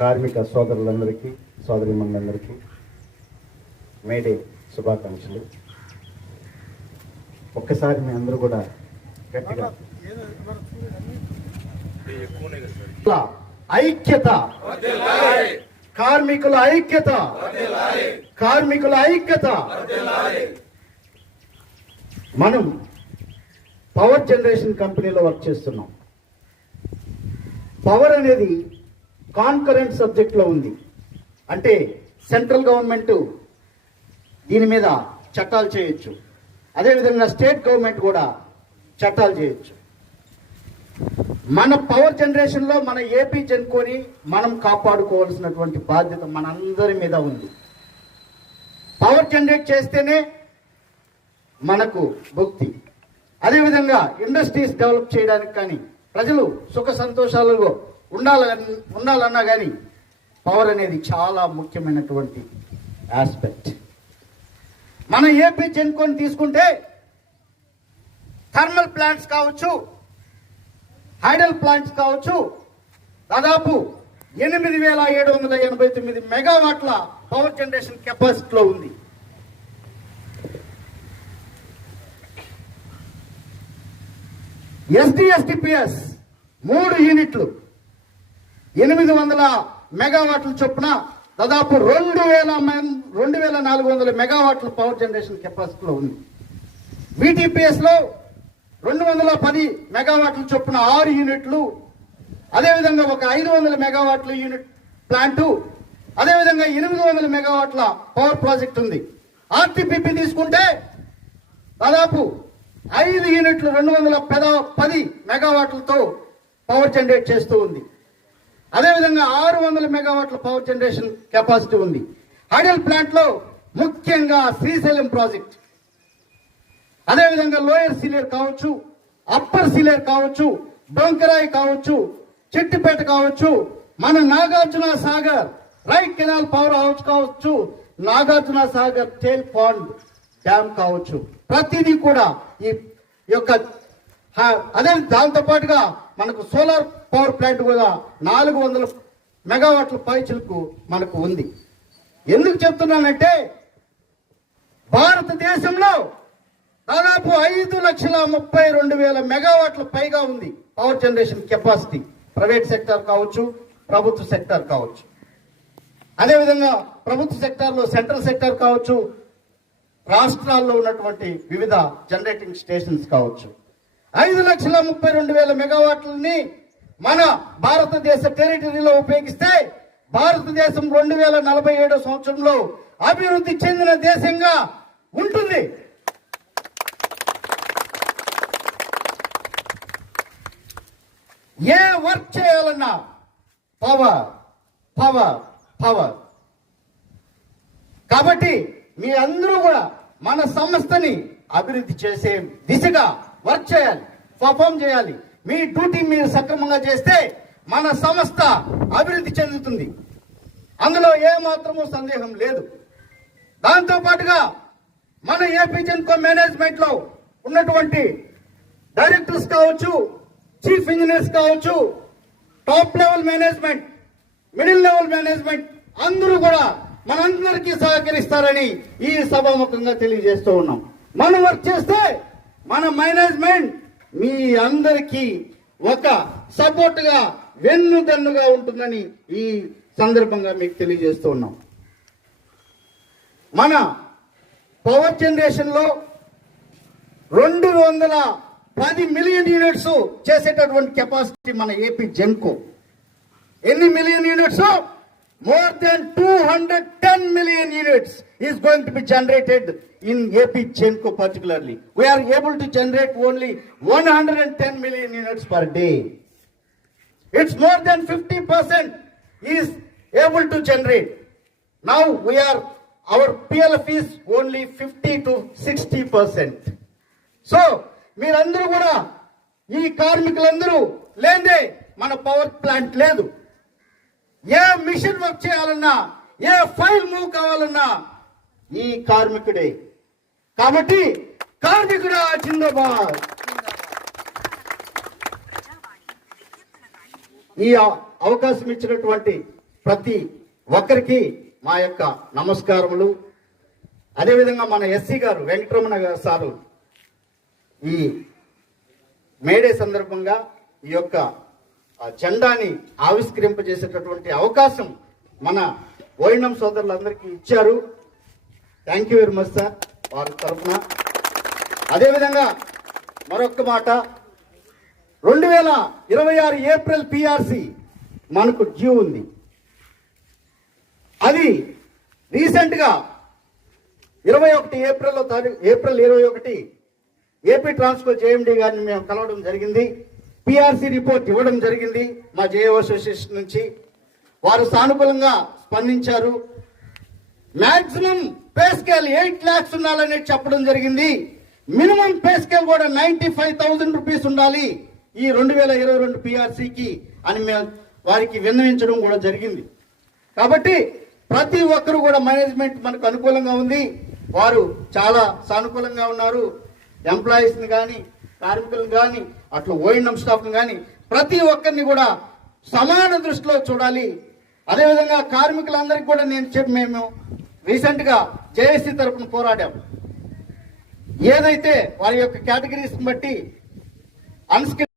కార్మిక సోదరులందరికీ సోదరీమణులందరికీ మేడే శుభాకాంక్షలు. ఒక్కసారి మీ అందరూ కూడా గట్టిగా ఐక్యత, కార్మికుల ఐక్యత, కార్మికుల ఐక్యత. మనం పవర్ జనరేషన్ కంపెనీలో వర్క్ చేస్తున్నాం. పవర్ అనేది కాన్కరెంట్ సబ్జెక్ట్లో ఉంది. అంటే సెంట్రల్ గవర్నమెంట్ దీని మీద చట్టాలు చేయొచ్చు, అదేవిధంగా స్టేట్ గవర్నమెంట్ కూడా చట్టాలు చేయొచ్చు. మన పవర్ జనరేషన్లో మన ఏపీ జెన్కోని మనం కాపాడుకోవాల్సినటువంటి బాధ్యత మనందరి మీద ఉంది. పవర్ జనరేట్ చేస్తేనే మనకు భుక్తి. అదేవిధంగా ఇండస్ట్రీస్ డెవలప్ చేయడానికి కానీ ప్రజలు సుఖ సంతోషాలలో ఉండాలన్నా కానీ పవర్ అనేది చాలా ముఖ్యమైనటువంటి ఆస్పెక్ట్. మన ఏపీ జెన్కోని తీసుకుంటే థర్మల్ ప్లాంట్స్ కావచ్చు, హైడల్ ప్లాంట్స్ కావచ్చు, దాదాపు 8,789 మెగావాట్ల పవర్ జనరేషన్ కెపాసిటీలో ఉంది. ఎస్డిఎస్టిపిఎస్ 3 యూనిట్లు 800 మెగావాట్ల చొప్పున దాదాపు 2,400 మెగావాట్ల పవర్ జనరేషన్ కెపాసిటీలో ఉంది. విటిపిఎస్ లో 210 మెగావాట్ల చొప్పున 6 యూనిట్లు, అదేవిధంగా ఒక 500 మెగావాట్ల యూనిట్ ప్లాంటు, అదేవిధంగా 800 మెగావాట్ల పవర్ ప్రాజెక్ట్ ఉంది. ఆర్టీపీపీ తీసుకుంటే దాదాపు 5 యూనిట్లు 210 మెగావాట్లతో పవర్ జనరేట్ చేస్తూ ఉంది. అదేవిధంగా 600 మెగావాట్ల పవర్ జనరేషన్ కెపాసిటీ ఉంది. హైడల్ ప్లాంట్ లో ముఖ్యంగా శ్రీశైలం ప్రాజెక్ట్, అదేవిధంగా లోయర్ సీలేర్ కావచ్చు, అప్పర్ సీలేర్ కావచ్చు, డొంకరాయి కావచ్చు, చెట్టిపేట కావచ్చు, మన Nagarjuna Sagar right canal power house కావచ్చు, నాగార్జున సాగర్ టేల్ పాండ్ డ్యామ్ కావచ్చు, ప్రతిదీ కూడా ఈ యొక్క అదే దాంతో పాటుగా మనకు సోలార్ పవర్ ప్లాంట్ కూడా 400 మెగావాట్ల పైచిలకు మనకు ఉంది. ఎందుకు చెప్తున్నానంటే భారతదేశంలో దాదాపు 5,32,000 మెగావాట్ల పైగా ఉంది power generation capacity. Private sector కావచ్చు, ప్రభుత్వ సెక్టార్ కావచ్చు. అదేవిధంగా ప్రభుత్వ సెక్టార్లో సెంట్రల్ సెక్టార్ కావచ్చు, రాష్ట్రాల్లో ఉన్నటువంటి వివిధ జనరేటింగ్ స్టేషన్స్ కావచ్చు. 5,32,000 మెగావాట్లని మన భారతదేశ టెరిటరీలో ఉపయోగిస్తే భారతదేశం 2047 సంవత్సరంలో అభివృద్ధి చెందిన దేశంగా ఉంటుంది. ఏ వర్క్ చేయాలన్నా పవర్ పవర్ పవర్. కాబట్టి మీ అందరూ కూడా మన సంస్థని అభివృద్ధి చేసే దిశగా వర్క్ చేయాలి, పర్ఫామ్ చేయాలి. మీ డ్యూటీ మీరు సక్రమంగా చేస్తే మన సంస్థ అభివృద్ధి చెందుతుంది. అందులో ఏమాత్రమూ సందేహం లేదు. దాంతో పాటుగా మన ఏపీ జెన్కో మేనేజ్మెంట్ లో ఉన్నటువంటి డైరెక్టర్స్ కావచ్చు, చీఫ్ ఇంజనీర్స్ కావచ్చు, top level management, middle level management అందరూ కూడా మనందరికీ సహకరిస్తారని ఈ సభాముఖంగా తెలియజేస్తూ ఉన్నాం. మనం వర్క్ చేస్తే మన మేనేజ్మెంట్ మీ అందరికీ ఒక సపోర్ట్ గా వెన్నుదన్నుగా ఉంటుందని ఈ సందర్భంగా మీకు తెలియజేస్తూ ఉన్నాం. మన పవర్ జనరేషన్ లో 210 మిలియన్ యూనిట్స్ చేసేటటువంటి కెపాసిటీ మన ఏపీ జెన్కో. ఎన్ని million units? More than 210 million units is going to be generated in AP Genco particularly. We are able to generate only 110 million units per day. It's more than 50% is able to generate. Now our PLF is only 50 to 60%. So, మీరందరూ కూడా ఈ కార్మికులందరూ లేదే మన power plant లేదు. ఏ machine work చేయాలన్నా, ఏ file move కావాలన్నా ఈ కార్మికుడే. కాబట్టి కార్మికుడా జిందాబాద్. ఈ అవకాశం ఇచ్చినటువంటి ప్రతి ఒక్కరికి మా యొక్క నమస్కారములు. అదేవిధంగా మన ఎస్సీ గారు వెంకటరమణ గారు సారు ఈ మేడే సందర్భంగా ఈ యొక్క జెండాని ఆవిష్కరింపజేసేటటువంటి అవకాశం మన ఓఎన్ఎం సోదరులందరికీ ఇచ్చారు. Thank you very much sir వారి తరఫున. అదేవిధంగా మరొక మాట, 2026 ఏప్రిల్ పిఆర్సి మనకు డ్యూ ఉంది. అది రీసెంట్గా 21 ఏప్రిల్ 21 ఏపీ ట్రాన్స్కో జేఎండి గారిని మేము కలవడం జరిగింది. పిఆర్సి రిపోర్ట్ ఇవ్వడం జరిగింది మా జేఏఓ అసోసియేషన్ నుంచి. వారు సానుకూలంగా స్పందించారు. మాక్సిమం పే స్కేల్ 8 lakhs ఉండాలని చెప్పడం జరిగింది. మినిమం పే స్కేల్ కూడా 95,000 రూపీస్ ఉండాలి ఈ 2022 పిఆర్సికి అని మేము వారికి విన్నవించడం కూడా జరిగింది. కాబట్టి ప్రతి ఒక్కరు కూడా మేనేజ్మెంట్ మనకు అనుకూలంగా ఉంది. వారు చాలా సానుకూలంగా ఉన్నారు. ఎంప్లాయీస్ని కానీ కార్మికులను కానీ అట్లా ఓఎన్ఎం స్టాఫ్ని కానీ ప్రతి ఒక్కరిని కూడా సమాన దృష్టిలో చూడాలి. అదేవిధంగా కార్మికులందరికీ కూడా మేము రీసెంట్గా జేఏసీ తరఫున పోరాడాం. ఏదైతే వారి యొక్క కేటగిరీస్ని బట్టి అన్స్కిల్